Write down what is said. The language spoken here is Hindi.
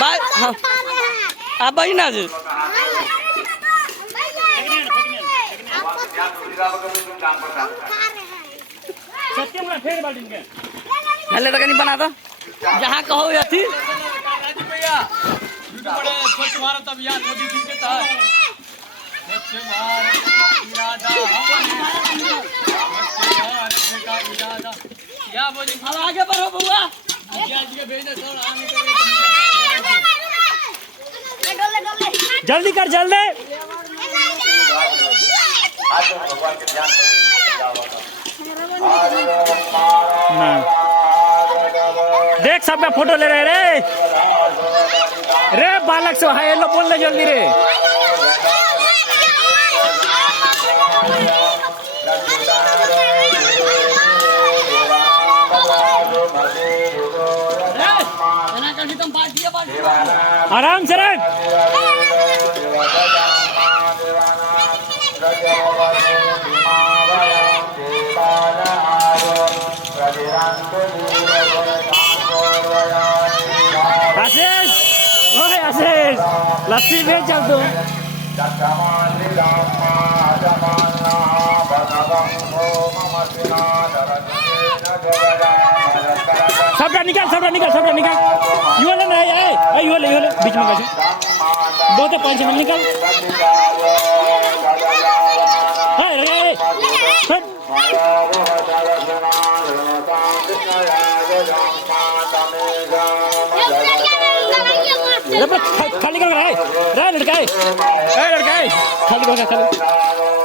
बाय हाँ आप भाई ना जी हेले नहीं बना दो जहाँ कहो या थी स्वच्छ भारत अभियान मोदी जी के तहत स्वच्छ भारत का इरादा या बोली आगे बढ़ो बुआ जी के भेजने जल्दी कर जल्दी देख सबका फोटो ले रहे रे रे बालक से हाय लो बोल ले जल्दी रे आराम से रख आशीष ओए आशीष लस्सी भेज चल तू सबटा निकाल यू वाला नहीं है यू वाले बीच में कैसे बहुत पांच में निकाल खाली कर रहा है लड़का है खाली कर